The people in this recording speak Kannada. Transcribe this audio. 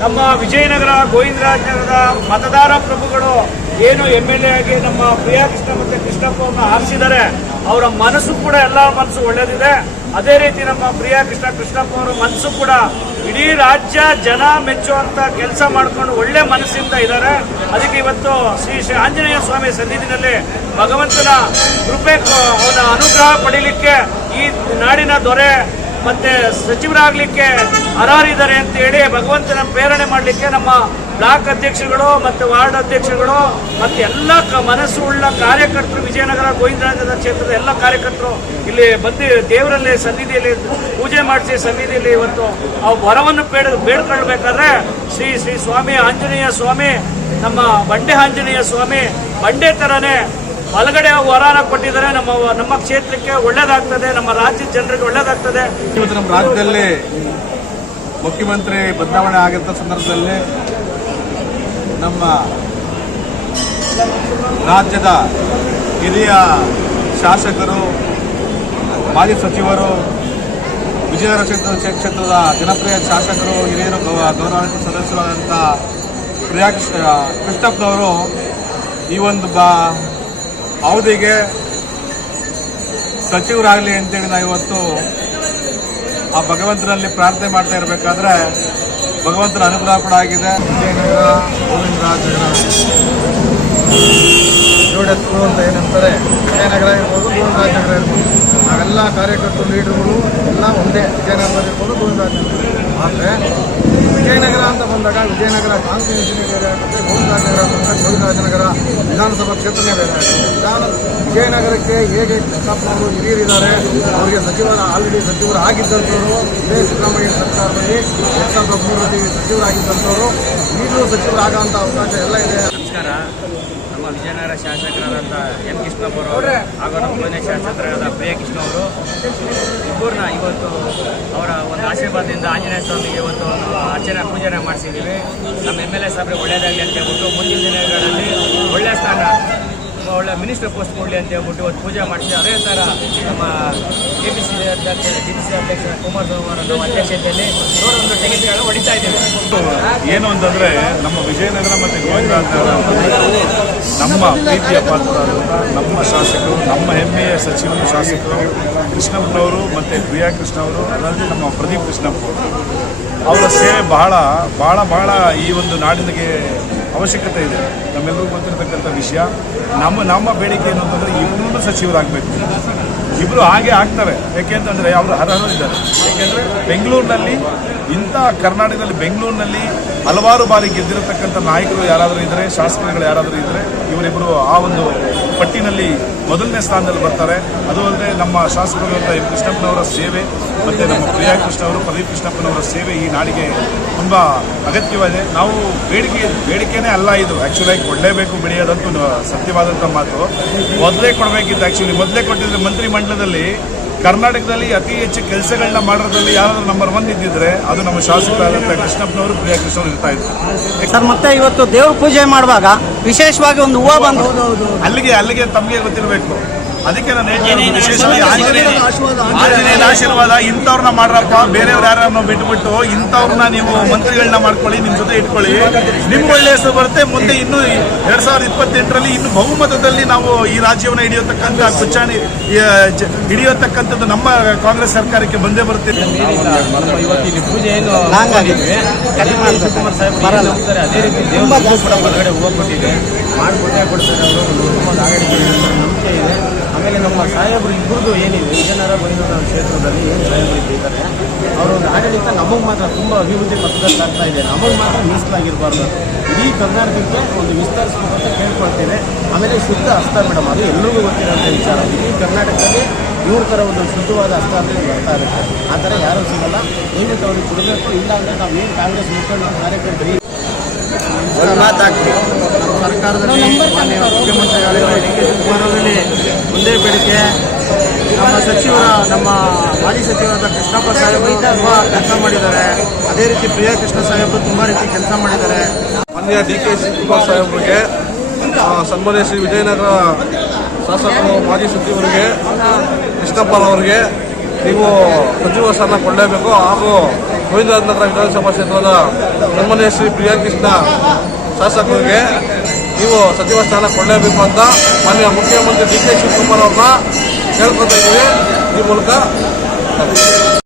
ನಮ್ಮ ವಿಜಯನಗರ ಗೋವಿಂದರಾಜನಗರದ ಮತದಾರ ಪ್ರಭುಗಳು ಏನು MLA ಆಗಿ ನಮ್ಮ ಪ್ರಿಯಾ ಕೃಷ್ಣ ಮತ್ತು ಕೃಷ್ಣಪ್ಪ ಅವ್ರನ್ನ ಆರಿಸಿದ್ದಾರೆ. ಅವರ ಮನಸ್ಸು ಕೂಡ ಎಲ್ಲ ಮನಸ್ಸು ಒಳ್ಳೆದಿದೆ. ಅದೇ ರೀತಿ ನಮ್ಮ ಪ್ರಿಯಾ ಕೃಷ್ಣಪ್ಪ ಅವರ ಮನಸ್ಸು ಕೂಡ ಇಡೀ ರಾಜ್ಯ ಜನ ಮೆಚ್ಚುವಂತ ಕೆಲಸ ಮಾಡಿಕೊಂಡು ಒಳ್ಳೆ ಮನಸ್ಸಿಂದ ಇದ್ದಾರೆ. ಅದಕ್ಕೆ ಇವತ್ತು ಶ್ರೀ ಆಂಜನೇಯ ಸ್ವಾಮಿ ಸನ್ನಿಧಿನಲ್ಲಿ ಭಗವಂತನ ಕೃಪೆ ಅವನ ಅನುಗ್ರಹ ಪಡೀಲಿಕ್ಕೆ ಈ ನಾಡಿನ ದೊರೆ ಮತ್ತೆ ಸಚಿವರಾಗಲಿಕ್ಕೆ ಅರ್ಹರಿದ್ದಾರೆ ಅಂತ ಹೇಳಿ ಭಗವಂತನ ಪ್ರೇರಣೆ ಮಾಡಲಿಕ್ಕೆ ನಮ್ಮ ಬ್ಲಾಕ್ ಅಧ್ಯಕ್ಷರುಗಳು ಮತ್ತು ವಾರ್ಡ್ ಅಧ್ಯಕ್ಷರುಗಳು ಮತ್ತು ಎಲ್ಲ ಮನಸ್ಸು ಉಳ್ಳ ಕಾರ್ಯಕರ್ತರು, ವಿಜಯನಗರ ಗೋವಿಂದರಾಜನಗರ ಕ್ಷೇತ್ರದ ಎಲ್ಲ ಕಾರ್ಯಕರ್ತರು ಇಲ್ಲಿ ಬಂದು ದೇವರಲ್ಲಿ ಸನ್ನಿಧಿಯಲ್ಲಿ ಪೂಜೆ ಮಾಡಿಸಿ ಸನ್ನಿಧಿಯಲ್ಲಿ ಇವತ್ತು ಆ ವರವನ್ನು ಬೇಡ್ಕೊಳ್ಬೇಕಾದ್ರೆ ಶ್ರೀ ಸ್ವಾಮಿ ಆಂಜನೇಯ ಸ್ವಾಮಿ, ನಮ್ಮ ಬಂಡೆ ಆಂಜನೇಯ ಸ್ವಾಮಿ ಬಂಡೆ ಥರನೇ ಒಳಗಡೆ ವರಾನ ಕೊಟ್ಟಿದ್ದಾರೆ. ನಮ್ಮ ಕ್ಷೇತ್ರಕ್ಕೆ ಒಳ್ಳೇದಾಗ್ತದೆ, ನಮ್ಮ ರಾಜ್ಯದ ಜನರಿಗೆ ಒಳ್ಳೇದಾಗ್ತದೆ. ಇವತ್ತು ನಮ್ಮ ರಾಜ್ಯದಲ್ಲಿ ಮುಖ್ಯಮಂತ್ರಿ ಬದಲಾವಣೆ ಆಗಿದ್ದ ಸಂದರ್ಭದಲ್ಲಿ ನಮ್ಮ ರಾಜ್ಯದ ಹಿರಿಯ ಶಾಸಕರು, ಮಾಜಿ ಸಚಿವರು, ವಿಜಯನಗರ ಕ್ಷೇತ್ರದ ಜನಪ್ರಿಯ ಶಾಸಕರು, ಹಿರಿಯರು, ಗೌರವಾನ್ವಿತ ಸದಸ್ಯರಾದಂಥ ಪ್ರಿಯಾ ಕೃಷ್ಣಪ್ಪನವರು ಈ ಒಂದು ಅವಧಿಗೆ ಸಚಿವರಾಗಲಿ ಅಂತೇಳಿ ನಾವು ಇವತ್ತು ಆ ಭಗವಂತನಲ್ಲಿ ಪ್ರಾರ್ಥನೆ ಮಾಡ್ತಾ ಇರಬೇಕಾದ್ರೆ ಭಗವಂತನ ಅನುಗ್ರಹ ಕೂಡ ಆಗಿದೆ. ವಿಜಯನಗರ ಗೋವಿಂದರಾಜನಗರ ಜೋಡೆತ್ತು ಅಂತ ಏನಂತಾರೆ, ವಿಜಯನಗರ ಇರ್ಬೋದು, ಗೋವಿಂದರಾಜನಗರ ಇರ್ಬೋದು, ನಾವೆಲ್ಲ ಕಾರ್ಯಕರ್ತರು, ಲೀಡರ್ಗಳು ಎಲ್ಲ ಒಂದೇ. ವಿಜಯನಗರ ಇರ್ಬೋದು, ಗೋವಿಂದರಾಜನಗರ. ಆದರೆ ವಿಜಯನಗರ ಅಂತ ಬಂದಾಗ ವಿಜಯನಗರ ಕಾನ್ಸ್ಟಿಟ್ಯೂನ್ಸಿನೇ ಬೇರೆ ಆಗುತ್ತೆ, ಗೋವಿಂದರಾಜನಗರ ಅಂತ ಗೋವಿಂದರಾಜನಗರ ವಿಧಾನಸಭಾ ಕ್ಷೇತ್ರನೇ ಬೇರೆ ಆಗುತ್ತೆ. ವಿಜಯನಗರಕ್ಕೆ ಹೇಗೆ ಕೃಷ್ಣಪ್ಪನವರು ಹಿರಿಯರಿದ್ದಾರೆ, ಅವರಿಗೆ ಆಲ್ರೆಡಿ ಸಚಿವರು ಆಗಿದ್ದಂಥವರು, ಇದೇ ಸಿದ್ದರಾಮಯ್ಯ ಸರ್ಕಾರದಲ್ಲಿ 2013ರಲ್ಲಿ ಸಚಿವರಾಗಿದ್ದಂಥವರು, ಈಗಲೂ ಸಚಿವರಾಗೋಂಥ ಅವಕಾಶ ಎಲ್ಲ ಇದೆ. ನಮಸ್ಕಾರ. ನಮ್ಮ ವಿಜಯನಗರ ಶಾಸಕರಾದಂಥ ಎಂ ಕೃಷ್ಣಪ್ಪವರು ಹಾಗೂ ನಮ್ಮ ಮೊದಲನೇ ಶಾಸಕರಾದ ಪ್ರಿಯಾ ಕೃಷ್ಣ ಅವರು ಇಬ್ಬರನ್ನ ಇವತ್ತು ಅವರ ಒಂದು ಆಶೀರ್ವಾದದಿಂದ ಆಂಜನೇಯ ಸ್ವಾಮಿಗೆ ಇವತ್ತು ಅರ್ಚನೆ ಪೂಜೆನ ಮಾಡಿಸಿದ್ದೀವಿ. ನಮ್ಮ MLA ಸಾಹೇಬ್ರಿಗೆ ಒಳ್ಳೆಯದಾಗಲಿ ಅಂತ ಹೇಳ್ಬಿಟ್ಟು ಮುಂದಿನ ದಿನಗಳಲ್ಲಿ ಒಳ್ಳೆಯ ಸ್ಥಾನ, ಒಳ್ಳೆ ಮಿನಿಸ್ಟರ್ ಪೋಸ್ಟ್ ಕೊಡಲಿ ಅಂತ ಹೇಳ್ಬಿಟ್ಟು ಇವತ್ತು ಪೂಜೆ ಮಾಡಿಸಿ. ಅದೇ ಥರ ನಮ್ಮ KPCC ಅಧ್ಯಕ್ಷ DPC ಅಧ್ಯಕ್ಷ ಕುಮಾರಸ್ವಾಮಿ ಅವರ ನಾವು ಅಧ್ಯಕ್ಷತೆಯಲ್ಲಿ ಒಂದು ಟೆಕ್ನಿಕ್ಗಳನ್ನು ಹೊಡಿತಾ ಇದ್ದೀವಿ. ಏನು ಅಂತಂದರೆ ನಮ್ಮ ವಿಜಯನಗರ ಮತ್ತು ಗೋವಿಂದರಾಜನಗರ ನಮ್ಮ ಪ್ರೀತಿಯ ಪಾತ್ರರಾದಂಥ ನಮ್ಮ ಶಾಸಕರು, ನಮ್ಮ ಹೆಮ್ಮೆಯ ಸಚಿವರು, ಶಾಸಕರು ಕೃಷ್ಣಪ್ಪನವರು ಮತ್ತು ಪ್ರಿಯಾ ಕೃಷ್ಣ ಅವರು, ಅದರಲ್ಲಿ ನಮ್ಮ ಪ್ರದೀಪ್ ಕೃಷ್ಣಪ್ಪ ಅವರ ಸೇವೆ ಬಹಳ ಬಹಳ ಬಹಳ ಈ ಒಂದು ನಾಡಿನಿಗೆ ಅವಶ್ಯಕತೆ ಇದೆ. ನಮ್ಮೆಲ್ಲರಿಗೂ ಗೊತ್ತಿರತಕ್ಕಂಥ ವಿಷಯ. ನಮ್ಮ ಬೇಡಿಕೆ ಏನು ಅಂತಂದರೆ ಇಬ್ಬರೂ ಸಚಿವರಾಗಬೇಕು. ಇಬ್ಬರು ಹಾಗೆ ಆಗ್ತಾರೆ. ಯಾಕೆಂತಂದರೆ ಅವರು ಅರ್ಹರಿದ್ದಾರೆ. ಯಾಕೆಂದರೆ ಬೆಂಗಳೂರಿನಲ್ಲಿ ಕರ್ನಾಟಕದಲ್ಲಿ ಬೆಂಗಳೂರಿನಲ್ಲಿ ಹಲವಾರು ಬಾರಿ ಗೆದ್ದಿರತಕ್ಕಂಥ ನಾಯಕರು ಯಾರಾದರೂ ಇದ್ದರೆ, ಶಾಸಕರುಗಳು ಯಾರಾದರೂ ಇದ್ದರೆ ಇವರಿಬ್ಬರು ಆ ಒಂದು ಪಟ್ಟಿನಲ್ಲಿ ಮೊದಲನೇ ಸ್ಥಾನದಲ್ಲಿ ಬರ್ತಾರೆ. ಅದು ಅಲ್ಲದೆ ನಮ್ಮ ಶಾಸಕರಾದಂಥ ಎಂ ಕೃಷ್ಣಪ್ಪನವರ ಸೇವೆ ಮತ್ತು ನಮ್ಮ ಪ್ರಿಯಾ ಕೃಷ್ಣ ಅವರು, ಪ್ರದೀಪ್ ಕೃಷ್ಣಪ್ಪನವರ ಸೇವೆ ಈ ನಾಡಿಗೆ ತುಂಬ ಅಗತ್ಯವಾಗಿದೆ. ನಾವು ಬೇಡಿಕೆನೇ ಅಲ್ಲ ಇದು, ಆ್ಯಕ್ಚುಲಾಗಿ ಕೊಡಲೇಬೇಕು, ಬೆಳೆಯೋದಂತೂ ಸತ್ಯವಾದಂಥ ಮಾತು. ಮೊದಲೇ ಕೊಡಬೇಕಿತ್ತು. ಆ್ಯಕ್ಚುಲಿ ಮೊದಲೇ ಕೊಟ್ಟಿದ್ರೆ ಮಂತ್ರಿಮಂಡಲದಲ್ಲಿ ಕರ್ನಾಟಕದಲ್ಲಿ ಅತಿ ಹೆಚ್ಚು ಕೆಲಸಗಳನ್ನ ಮಾಡೋದ್ರಲ್ಲಿ ಯಾರಾದ್ರೂ ನಂಬರ್ 1 ಇದ್ದಿದ್ರೆ ಅದು ನಮ್ಮ ಶಾಸಕರಾದಂಥ ಕೃಷ್ಣಪ್ಪನವರು, ಪ್ರಿಯಾ ಕೃಷ್ಣ ಅವರು ಇರ್ತಾ ಇದ್ರು. ಸರ್, ಮತ್ತೆ ಇವತ್ತು ದೇವ್ರ ಪೂಜೆ ಮಾಡುವಾಗ ವಿಶೇಷವಾಗಿ ಒಂದು ಹೂವು ಬಂದು ಅಲ್ಲಿಗೆ ತಮಗೆ ಗೊತ್ತಿರಬೇಕು. ಅದಕ್ಕೆ ನಾನು ಹೇಳ್ತೀನಿ, ವಿಶೇಷವಾಗಿ ಆಂಜನೇಯನ ಆಶೀರ್ವಾದ ಇಂಥವ್ರನ್ನ ಮಾಡ್ರಪ್ಪ. ಬೇರೆಯವ್ರು ಯಾರನ್ನ ಬಿಟ್ಬಿಟ್ಟು ಇಂಥವ್ರನ್ನ ನೀವು ಮಂತ್ರಿಗಳನ್ನ ಮಾಡ್ಕೊಳ್ಳಿ, ನಿಮ್ಮ ಜೊತೆ ಇಟ್ಕೊಳ್ಳಿ, ನಿಮ್ಗೆ ಒಳ್ಳೆ ಹೆಸರು ಬರುತ್ತೆ. ಮುಂದೆ ಇನ್ನು 2028ರಲ್ಲಿ ಇನ್ನು ಬಹುಮತದಲ್ಲಿ ನಾವು ಈ ರಾಜ್ಯವನ್ನು ಹಿಡಿಯತಕ್ಕಂಥ ಕುಚ್ಚಾಣಿ ಹಿಡಿಯತಕ್ಕಂಥದ್ದು ನಮ್ಮ ಕಾಂಗ್ರೆಸ್ ಸರ್ಕಾರಕ್ಕೆ ಬಂದೇ ಬರುತ್ತೆ. ಇವತ್ತು ಇಲ್ಲಿ ಪೂಜೆಯನ್ನು ಶಿವಕುಮಾರ್ ಸಾಹೇಬ್ ಅದೇ ರೀತಿ ದೇವರು ಕೂಡ ಹೊರಗಡೆ ಹೋಗ್ಬಿಟ್ಟಿದೆ, ಮಾಡಿಕೊಟ್ಟೆ ಕೊಡ್ತಾರೆ. ಅವರು ಒಂದು ಉತ್ತಮವಾದ ಆಡಳಿತ ನಂಬಿಕೆ ಇದೆ. ಆಮೇಲೆ ನಮ್ಮ ಸಾಹೇಬರು ಇಬ್ಬರದು ಏನಿದೆ ವಿಜಯನಗರ ಗೋವಿಂದನಗರ ಕ್ಷೇತ್ರದಲ್ಲಿ ಏನು ಸಾಹೇಬರು ಇದ್ದಾರೆ ಅವರ ಒಂದು ಆಡಳಿತ ನಮಗೆ ಮಾತ್ರ ತುಂಬ ಅಭಿವೃದ್ಧಿ ಪಥದಲ್ಲಾಗ್ತಾ ಇದೆ, ನಮಗೆ ಮಾತ್ರ ಮೀಸಲಾಗಿರಬಾರ್ದು, ಇಡೀ ಕರ್ನಾಟಕಕ್ಕೆ ಒಂದು ವಿಸ್ತರಿಸಬೇಕು ಅಂತ ಕೇಳ್ಕೊಳ್ತೇವೆ. ಆಮೇಲೆ ಶುದ್ಧ ಹಸ್ತ ಮೇಡಮ್, ಅದು ಎಲ್ಲರಿಗೂ ಗೊತ್ತಿರೋಂಥ ವಿಚಾರ. ಇಡೀ ಕರ್ನಾಟಕದಲ್ಲಿ ಇವ್ರ ಥರ ಒಂದು ಶುದ್ಧವಾದ ಹಸ್ತ ಅಂದರೆ ಬರ್ತಾ ಇರುತ್ತೆ. ಆ ಥರ ಯಾರೂ ಸಿಗಲ್ಲ, ದಯವಿಟ್ಟು ಅವ್ರಿಗೆ ಕೊಡಬೇಕು. ಇಲ್ಲ ಅಂದರೆ ನಾವೇನು ಕಾಂಗ್ರೆಸ್ ಮುಖಂಡ ಕಾರ್ಯಕರ್ತರು ಸರ್ಕಾರದಲ್ಲಿ ಮಾನ್ಯ ಮುಖ್ಯಮಂತ್ರಿಗಳಿರುವ ಡಿ ಕೆ ಶಿವಕುಮಾರ್ ಅವರಲ್ಲಿ ಒಂದೇ ಬೇಡಿಕೆ, ನಮ್ಮ ಮಾಜಿ ಸಚಿವರಾದ ಕೃಷ್ಣಪ್ಪ ಸಾಹೇಬರು ತುಂಬ ಕೆಲಸ ಮಾಡಿದ್ದಾರೆ. ಅದೇ ರೀತಿ ಪ್ರಿಯಾ ಕೃಷ್ಣ ಸಾಹೇಬರು ತುಂಬ ರೀತಿ ಕೆಲಸ ಮಾಡಿದ್ದಾರೆ. ಮಾನ್ಯ ಡಿ ಕೆ ಶಿವಕುಮಾರ್ ಸಾಹೇಬರಿಗೆ, ಸನ್ಮಾನ್ಯ ಶ್ರೀ ವಿಜಯನಗರ ಶಾಸಕರು ಮಾಜಿ ಸಚಿವರಿಗೆ ಕೃಷ್ಣಪ್ಪನವರಿಗೆ ನೀವು ಸಚಿವ ಸ್ಥಾನ ಕೊಳ್ಳೇಬೇಕು. ಹಾಗೂ ಗೋವಿಂದರಾಜನಗರ ವಿಧಾನಸಭಾ ಕ್ಷೇತ್ರದ ಸನ್ಮಾನ್ಯ ಶ್ರೀ ಪ್ರಿಯಾ ಕೃಷ್ಣ ಶಾಸಕರಿಗೆ ನೀವು ಸಚಿವ ಸ್ಥಾನ ಕೊಳ್ಳೇಬೇಕು ಅಂತ ಮಾನ್ಯ ಮುಖ್ಯಮಂತ್ರಿ ಡಿ ಕೆ ಶಿವಕುಮಾರ್ ಅವ್ರನ್ನ ಕೇಳ್ಕೊತಾ ಇದ್ದೀವಿ ಈ ಮೂಲಕ.